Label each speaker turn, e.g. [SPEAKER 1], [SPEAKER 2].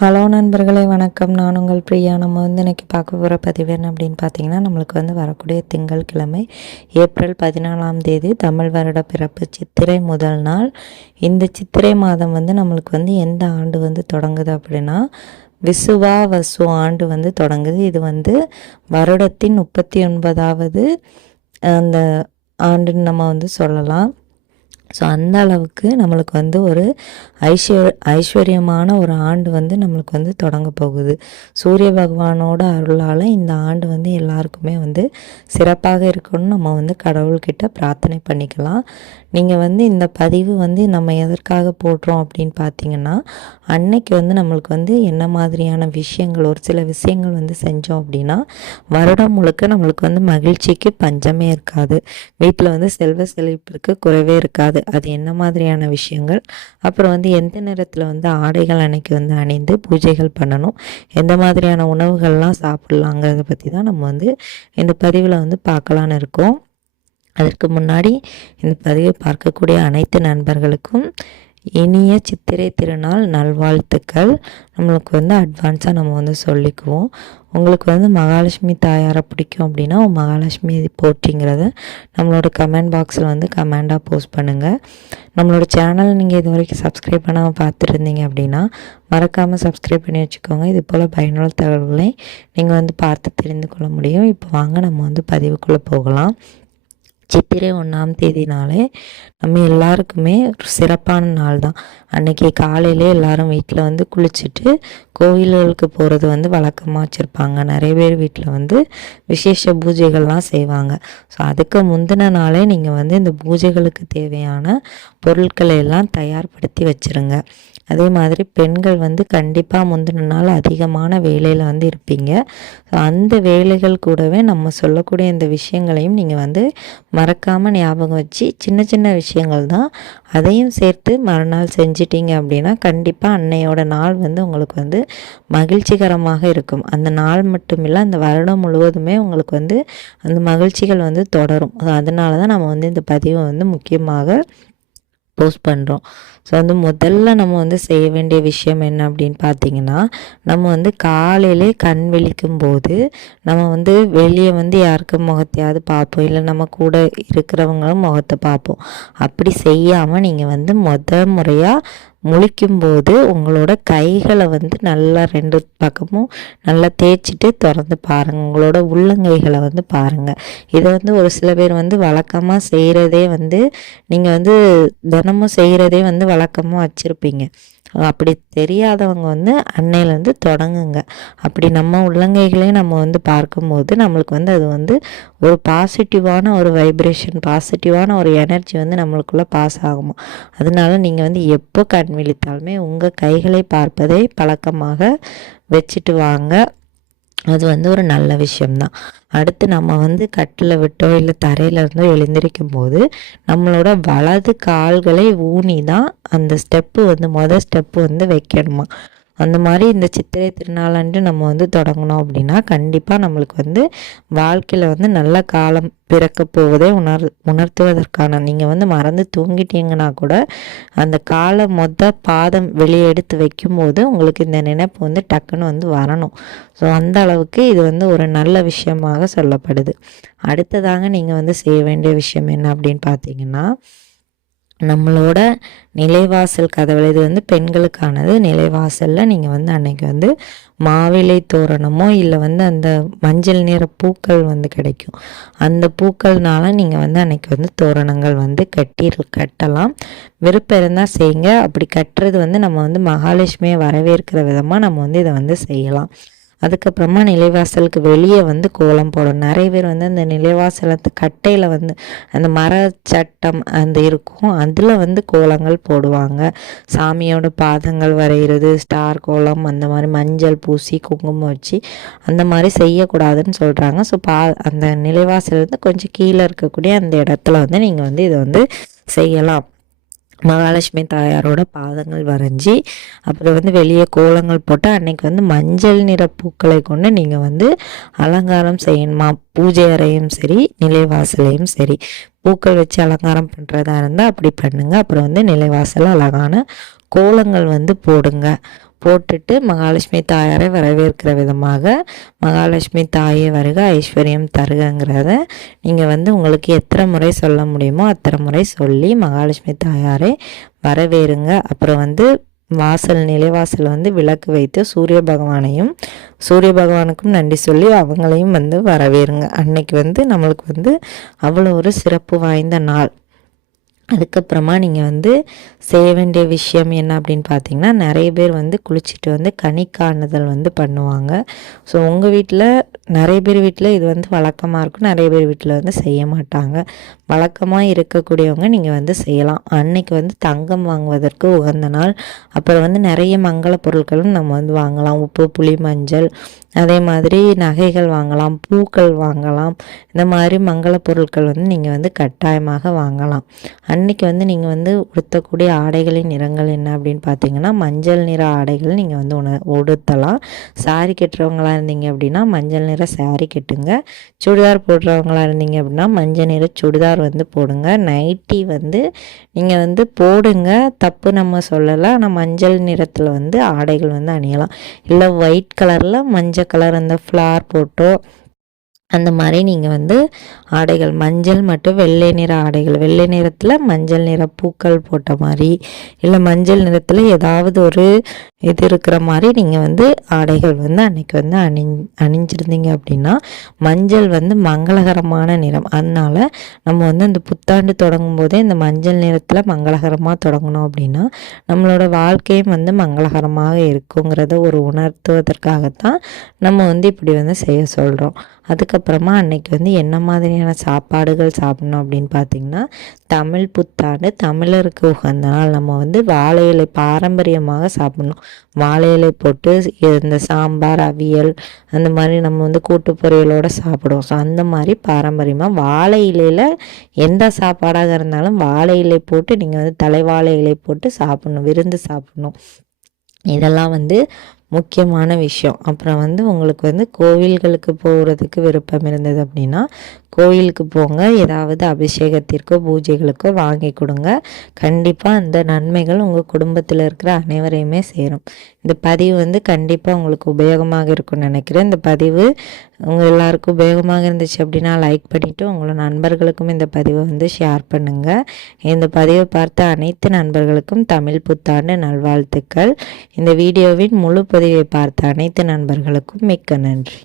[SPEAKER 1] Hello நண்பர்களே வணக்கம். நான் உங்கள் பிரியா. நம்ம வந்து இன்றைக்கி பார்க்க போகிற பதிவு என்ன அப்படின்னு பார்த்தீங்கன்னா நம்மளுக்கு வந்து வரக்கூடிய திங்கள் கிழமை ஏப்ரல் பதினாலாம் தேதி தமிழ் வருட பிறப்பு சித்திரை முதல் நாள். இந்த சித்திரை மாதம் வந்து நம்மளுக்கு வந்து எந்த ஆண்டு வந்து தொடங்குது அப்படின்னா விசுவா வசு ஆண்டு வந்து தொடங்குது. இது வந்து வருடத்தின் முப்பத்தி ஒன்பதாவது அந்த ஆண்டுன்னு நம்ம வந்து சொல்லலாம். ஸோ அந்த அளவுக்கு நம்மளுக்கு வந்து ஒரு ஐஸ்வர் ஐஸ்வர்யமான ஒரு ஆண்டு வந்து நம்மளுக்கு வந்து தொடங்க போகுது. சூரிய பகவானோட அருளால் இந்த ஆண்டு வந்து எல்லாருக்குமே வந்து சிறப்பாக இருக்கணும்னு நம்ம வந்து கடவுள்கிட்ட பிரார்த்தனை பண்ணிக்கலாம். நீங்கள் வந்து இந்த பதிவு வந்து நம்ம எதற்காக போடுறோம் அப்படின்னு பார்த்தீங்கன்னா அன்னைக்கு வந்து நம்மளுக்கு வந்து என்ன மாதிரியான விஷயங்கள் ஒரு சில விஷயங்கள் வந்து செஞ்சோம் அப்படின்னா வருடம் முழுக்க நம்மளுக்கு வந்து மகிழ்ச்சிக்கு பஞ்சமே இருக்காது. வீட்டில் வந்து செல்வ செழிப்பிற்கு குறைவே இருக்காது. அது என்ன மாதிரியான விஷயங்கள்? அப்புறம் வந்து எந்த நேரத்தில் வந்து ஆடைகள் அன்னைக்கு வந்து அணிந்து பூஜைகள் பண்ணணும்? எந்த மாதிரியான உணவுகள்லாம் சாப்பிட்லாங்கிறத பற்றி தான் நம்ம வந்து இந்த பதிவில் வந்து பார்க்கலான்னு இருக்கோம். அதற்கு முன்னாடி இந்த பதிவை பார்க்கக்கூடிய அனைத்து நண்பர்களுக்கும் இனிய சித்திரை திருநாள் நல்வாழ்த்துக்கள். நம்மளுக்கு வந்து அட்வான்ஸாக நம்ம வந்து சொல்லிக்குவோம். உங்களுக்கு வந்து மகாலட்சுமி தாயாரை பிடிக்கும் அப்படின்னா மகாலட்சுமி போற்றிங்கிறத நம்மளோட கமெண்ட் பாக்ஸில் வந்து கமெண்டாக போஸ்ட் பண்ணுங்கள் நம்மளோட சேனல் நீங்கள் இது வரைக்கும் சப்ஸ்கிரைப் பண்ணாமல் பார்த்துருந்தீங்க அப்படின்னா மறக்காமல் சப்ஸ்கிரைப் பண்ணி வச்சுக்கோங்க. இது போல் பயனுள்ள தகவல்களை நீங்கள் வந்து பார்த்து தெரிந்து கொள்ள முடியும். இப்போ வாங்க நம்ம வந்து பதிவுக்குள்ளே போகலாம். சித்திரை ஒன்றாம் தேதினாலே நம்ம எல்லாருக்குமே ஒரு சிறப்பான நாள் தான் அன்றைக்கி காலையிலே எல்லாரும் வீட்டில் வந்து குளிச்சுட்டு கோவில்களுக்கு போகிறது வந்து வழக்கமாக வச்சுருப்பாங்க. நிறைய பேர் வீட்டில் வந்து விசேஷ பூஜைகள்லாம் செய்வாங்க. ஸோ அதுக்கு முந்தின நாளே நீங்கள் வந்து இந்த பூஜைகளுக்கு தேவையான பொருட்களை எல்லாம் தயார்படுத்தி வச்சுருங்க. அதே மாதிரி பெண்கள் வந்து கண்டிப்பாக முந்தின நாள் அதிகமான வேலையில் வந்து இருப்பீங்க. ஸோ அந்த வேலைகள் கூடவே நம்ம சொல்லக்கூடிய இந்த விஷயங்களையும் நீங்கள் வந்து மறக்காமல் ஞாபகம் வச்சு சின்ன சின்ன விஷயங்கள் தான். அதையும் சேர்த்து மறுநாள் செஞ்சிட்டிங்க அப்படின்னா கண்டிப்பாக அன்னையோட நாள் வந்து உங்களுக்கு வந்து மகிழ்ச்சிகரமாக இருக்கும். அந்த நாள் மட்டும் இல்லை அந்த வருடம் முழுவதுமே உங்களுக்கு வந்து அந்த மகிழ்ச்சிகள் வந்து தொடரும். அதனால தான் நம்ம வந்து இந்த பதிவை வந்து முக்கியமாக போஸ்ட் பண்ணுறோம் ஸோ வந்து முதல்ல நம்ம வந்து செய்ய வேண்டிய விஷயம் என்ன அப்படின்னு பார்த்தீங்கன்னா நம்ம வந்து காலையிலே கண் விழிக்கும் போது நம்ம வந்து வெளியே வந்து யாருக்கும் முகத்தையாவது பார்ப்போம். இல்லை நம்ம கூட இருக்கிறவங்களும் முகத்தை பார்ப்போம். அப்படி செய்யாமல் நீங்கள் வந்து முத முறையாக முழிக்கும்போது உங்களோட கைகளை வந்து நல்லா ரெண்டு பக்கமும் நல்லா தேய்ச்சிட்டு திறந்து பாருங்கள் உங்களோட உள்ளங்கைகளை வந்து பாருங்கள் இதை வந்து ஒரு சில பேர் வந்து வழக்கமாக செய்கிறதே வந்து நீங்கள் வந்து தினமும் செய்கிறதே வந்து வழக்கமாக வச்சுருப்பீங்க. அப்படி தெரியாதவங்க வந்து அன்னையிலேருந்து தொடங்குங்க. அப்படி நம்ம உள்ளங்கைகளையும் நம்ம வந்து பார்க்கும்போது நம்மளுக்கு வந்து அது வந்து ஒரு பாசிட்டிவான ஒரு வைப்ரேஷன் பாசிட்டிவான ஒரு எனர்ஜி வந்து நம்மளுக்குள்ளே பாஸ் ஆகுமா? அதனால நீங்கள் வந்து எப்போ கண் விழித்தாலுமே உங்கள் கைகளை பார்ப்பதை பழக்கமாக வச்சுட்டு வாங்க. அது வந்து ஒரு நல்ல விஷயம்தான். அடுத்து நம்ம வந்து கட்டில் விட்டோ இல்லை தரையில இருந்தோ எழுந்திருக்கும் போது நம்மளோட வலது கால்களை ஊனி தான் அந்த ஸ்டெப்பு வந்து மொதல் ஸ்டெப்பு வந்து வைக்கணுமா? அந்த மாதிரி இந்த சித்திரை திருநாளன்று நம்ம வந்து தொடங்கினோம் அப்படின்னா கண்டிப்பாக நம்மளுக்கு வந்து வாழ்க்கையில் வந்து நல்ல காலம் பிறக்க போவதே உணர் உணர்த்துவதற்கான நீங்கள் வந்து மறந்து தூங்கிட்டீங்கன்னா கூட அந்த காலை மொத்த பாதம் வெளியே எடுத்து வைக்கும்போது உங்களுக்கு இந்த நினைப்பு வந்து டக்குன்னு வந்து வரணும். ஸோ அந்த அளவுக்கு இது வந்து ஒரு நல்ல விஷயமாக சொல்லப்படுது. அடுத்ததாங்க நீங்கள் வந்து செய்ய வேண்டிய விஷயம் என்ன அப்படின்னு பார்த்தீங்கன்னா நம்மளோட நிலைவாசல் கதவுல இது வந்து பெண்களுக்கானது. நிலைவாசலில் நீங்கள் வந்து அன்னைக்கு வந்து மாவிலை தோரணமோ இல்லை வந்து அந்த மஞ்சள் நிற பூக்கள் வந்து கிடைக்கும். அந்த பூக்கள்னால நீங்கள் வந்து அன்னைக்கு வந்து தோரணங்கள் வந்து கட்டி கட்டலாம். விருப்பம் இருந்தால் செய்யுங்க. அப்படி கட்டுறது வந்து நம்ம வந்து மகாலட்சுமியை வரவேற்கிற விதமாக நம்ம வந்து இதை வந்து செய்யலாம். அதுக்கப்புறமா நிலைவாசலுக்கு வெளியே வந்து கோலம் போடும். நிறைய பேர் வந்து அந்த நிலைவாசலத்து கட்டையில் வந்து அந்த மர சட்டம் அந்த இருக்கும். அதில் வந்து கோலங்கள் போடுவாங்க. சாமியோட பாதங்கள் வரைகிறது ஸ்டார் கோலம் அந்த மாதிரி மஞ்சள் பூசி குங்குமம் வச்சு அந்த மாதிரி செய்யக்கூடாதுன்னு சொல்கிறாங்க ஸோ பா அந்த நிலைவாசல் வந்து கொஞ்சம் கீழே இருக்கக்கூடிய அந்த இடத்துல வந்து நீங்கள் வந்து இதை வந்து செய்யலாம். மகாலட்சுமி தாயாரோட பாதங்கள் வரைஞ்சி அப்புறம் வந்து வெளியே கோலங்கள் போட்டு அன்னைக்கு வந்து மஞ்சள் நிற பூக்களை கொண்டு நீங்கள் வந்து அலங்காரம் செய்யணுமா? பூஜை அறையும் சரி நிலைவாசலையும் சரி. பூக்கள் வச்சு அலங்காரம் பண்ணுறதா இருந்தால் அப்படி பண்ணுங்கள் அப்புறம் வந்து நிலைவாசல் அழகான கோலங்கள் வந்து போடுங்க. போட்டுட்டு மகாலட்சுமி தாயாரை வரவேற்கிற விதமாக மகாலட்சுமி தாயை வருக ஐஸ்வர்யம் தருகங்கிறத நீங்கள் வந்து உங்களுக்கு எத்தனை முறை சொல்ல முடியுமோ அத்தனை முறை சொல்லி மகாலட்சுமி தாயாரை வரவேறுங்க. அப்புறம் வந்து வாசல் நிலைவாசல் வந்து விளக்கு வைத்து சூரிய பகவானையும் சூரிய பகவானுக்கும் நன்றி சொல்லி அவங்களையும் வந்து வரவேறுங்க. அன்னைக்கு வந்து நம்மளுக்கு வந்து அவ்வளோ ஒரு சிறப்பு வாய்ந்த நாள். அதுக்கப்புறமா நீங்கள் வந்து செய்ய வேண்டிய விஷயம் என்ன அப்படின்னு பார்த்தீங்கன்னா நிறைய பேர் வந்து குளிச்சுட்டு வந்து கனி காணுதல் வந்து பண்ணுவாங்க. ஸோ உங்கள் வீட்டில் நிறைய பேர் வீட்டில் இது வந்து வழக்கமாக இருக்கும். நிறைய பேர் வீட்டில் வந்து செய்ய மாட்டாங்க. வழக்கமாக இருக்கக்கூடியவங்க நீங்கள் வந்து செய்யலாம். அன்னைக்கு வந்து தங்கம் வாங்குவதற்கு உகந்த நாள். அப்புறம் வந்து நிறைய மங்கள பொருட்களும் நம்ம வந்து வாங்கலாம். உப்பு புளி மஞ்சள் அதே மாதிரி நகைகள் வாங்கலாம் பூக்கள் வாங்கலாம். இந்த மாதிரி மங்கள பொருட்கள் வந்து நீங்கள் வந்து கட்டாயமாக வாங்கலாம். அன்னைக்கு வந்து நீங்கள் வந்து உடுத்தக்கூடிய ஆடைகளின் நிறங்கள் என்ன அப்படின்னு பார்த்தீங்கன்னா மஞ்சள் நிற ஆடைகள் நீங்கள் வந்து உண உடுத்தலாம். சாரி கட்டுறவங்களாக இருந்தீங்க அப்படின்னா மஞ்சள் நிற சாரி கட்டுங்க. சுடிதார் போடுறவங்களா இருந்தீங்க அப்படின்னா மஞ்சள் நிற சுடிதார் வந்து போடுங்க. நைட்டி வந்து நீங்கள் வந்து போடுங்க. தப்பு நம்ம சொல்லலை. ஆனால் மஞ்சள் நிறத்தில் வந்து ஆடைகள் வந்து அணியலாம். இல்லை ஒயிட் கலரில் மஞ்சள் கலர் அந்த ஃப்ளார் போட்டோ அந்த மாதிரி நீங்கள் வந்து ஆடைகள் மஞ்சள் மட்டும் வெள்ளை நிற ஆடைகள் வெள்ளை நிறத்தில் மஞ்சள் நிற பூக்கள் போட்ட மாதிரி இல்லை மஞ்சள் நிறத்தில் ஏதாவது ஒரு இது இருக்கிற மாதிரி நீங்கள் வந்து ஆடைகள் வந்து அன்றைக்கி வந்து அணி அணிஞ்சிருந்தீங்க அப்படின்னா மஞ்சள் வந்து மங்களகரமான நிறம். அதனால் நம்ம வந்து அந்த புத்தாண்டு தொடங்கும் போதே இந்த மஞ்சள் நிறத்தில் மங்களகரமாக தொடங்கணும் அப்படின்னா நம்மளோட வாழ்க்கையும் வந்து மங்களகரமாக இருக்குங்கிறத ஒரு உணர்த்துவதற்காகத்தான் நம்ம வந்து இப்படி வந்து செய்ய சொல்கிறோம் அதுக்கப்புறமா அன்னைக்கு வந்து என்ன மாதிரியான சாப்பாடுகள் சாப்பிட்ணும் அப்படின்னு பார்த்திங்கன்னா தமிழ் புத்தாண்டு தமிழருக்கு உகந்த நாள். நம்ம வந்து வாழை இலை பாரம்பரியமாக சாப்பிட்ணும். வாழை இலை போட்டு இந்த சாம்பார் அவியல் அந்த மாதிரி நம்ம வந்து கூட்டு பொரியலோடு சாப்பிடுவோம். ஸோ அந்த மாதிரி பாரம்பரியமாக வாழை இலையில் எந்த சாப்பாடாக இருந்தாலும் வாழை இலை போட்டு நீங்கள் வந்து தலைவாழை இலை போட்டு சாப்பிட்ணும் விருந்து சாப்பிட்ணும். இதெல்லாம் வந்து முக்கியமான விஷயம். அப்புறம் வந்து உங்களுக்கு வந்து கோவில்களுக்கு போகிறதுக்கு விருப்பம் இருந்தது அப்படின்னா கோயிலுக்கு போங்க. ஏதாவது அபிஷேகத்திற்கோ பூஜைகளுக்கோ வாங்கி கொடுங்க. கண்டிப்பாக அந்த நன்மைகள் உங்கள் குடும்பத்தில் இருக்கிற அனைவரையுமே சேரும். இந்த பதிவு வந்து கண்டிப்பாக உங்களுக்கு உபயோகமாக இருக்கும்னு நினைக்கிறேன். இந்த பதிவு உங்கள் எல்லாருக்கும் உபயோகமாக இருந்துச்சு அப்படின்னா லைக் பண்ணிவிட்டு உங்களோட நண்பர்களுக்கும் இந்த பதிவை வந்து ஷேர் பண்ணுங்கள் இந்த பதிவை பார்த்த அனைத்து நண்பர்களுக்கும் தமிழ் புத்தாண்டு நல்வாழ்த்துக்கள். இந்த வீடியோவின் முழு பதிவை பார்த்த அனைத்து நண்பர்களுக்கும் மிக்க நன்றி.